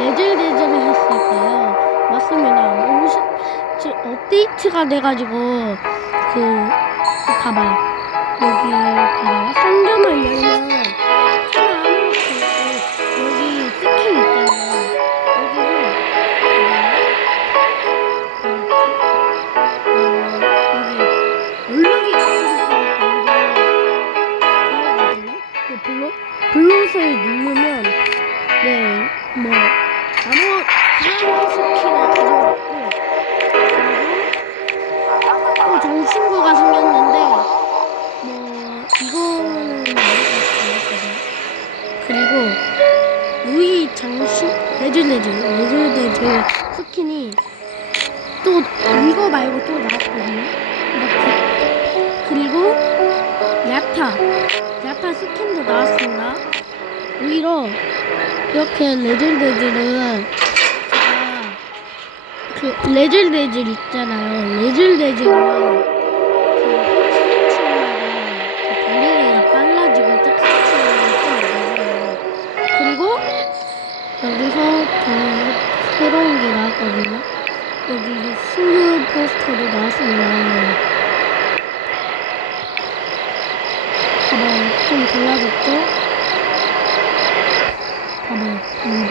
레즐레즐을 했을까요? 맞습니다. 오시, 지금 업데이트가 돼가지고 그 봐봐요. 여기 봐봐요. 상점을 열면 하나 아무것도 없고 여기 스킨 있잖아요. 여기서 봐봐요. 어, 여기 얼룩이 있거든요. 그 블록 블록을 누르면 네, 뭐 아무 다양한 스킨을 가져왔고 그리고 또 장신구가 생겼는데 뭐 이거는 모르겠어요 그리고 루이 장신 레즐레즈 레즐레즈 스킨이 또 이거 말고 또 나왔거든요. 이렇게 그리고 야타 야타 스킨도 나왔습니다 오히려 이렇게 제가 그 레즐레즐 있잖아요. 레즐레즐은 그 스치마다 달리기가 빨라지고 딱 스치면 좀 느려요. 그리고 여기서 더 새로운 게 나왔거든요. 여기 승률 포스터도 나왔습니다. 봐봐요. 좀 달라졌죠? 봐봐요. 음.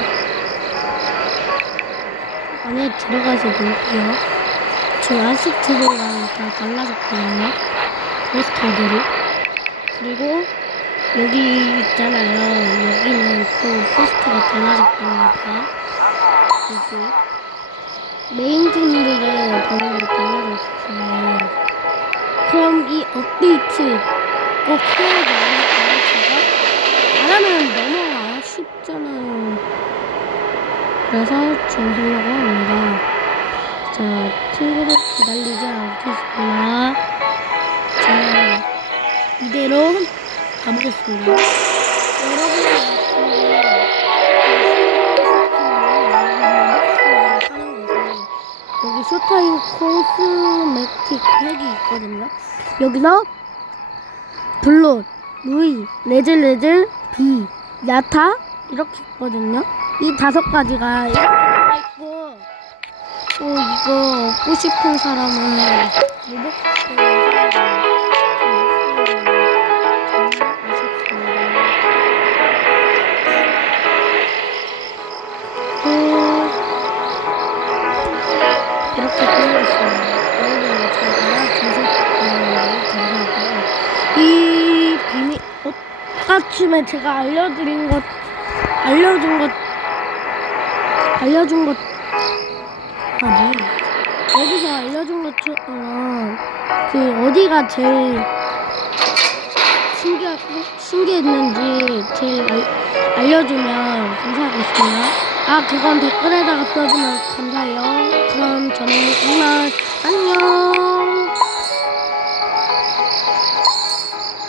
안에 들어가서 볼게요. 저 아시트랑 다 달라졌거든요. 포스터들이. 그리고 여기 있잖아요. 여기는 또 포스터가 달라졌답니다. 여기. 메인 팀들은 번호가 달라졌어요. 그럼 이 업데이트 꼭 해야 되니까 제가 안 하면 너무 아쉽잖아요. 그래서 좀 하려고 합니다. 자, 친구들 기다리지 않겠습니다. 자, 이대로 가보겠습니다. 여러분이 여기 쇼타임 코스메틱 팩이 있거든요. 여기서 블롯, 루이, 레즐레즐, 비, 야타 이렇게 있거든요. 이 다섯 가지가 이렇게 나와 있고 또 이거 얻고 싶은 사람은 비밀 옷가춤에 제가 알려드린 것 알려준 것 알려준 것 아니 여기서 알려준 것처럼 그 어디가 제일 신기하, 신기했는지 제일 알, 알려주면 감사하겠습니다. 아 그건 댓글에다가 써주면 감사해요. 그럼 저는 이만 안녕.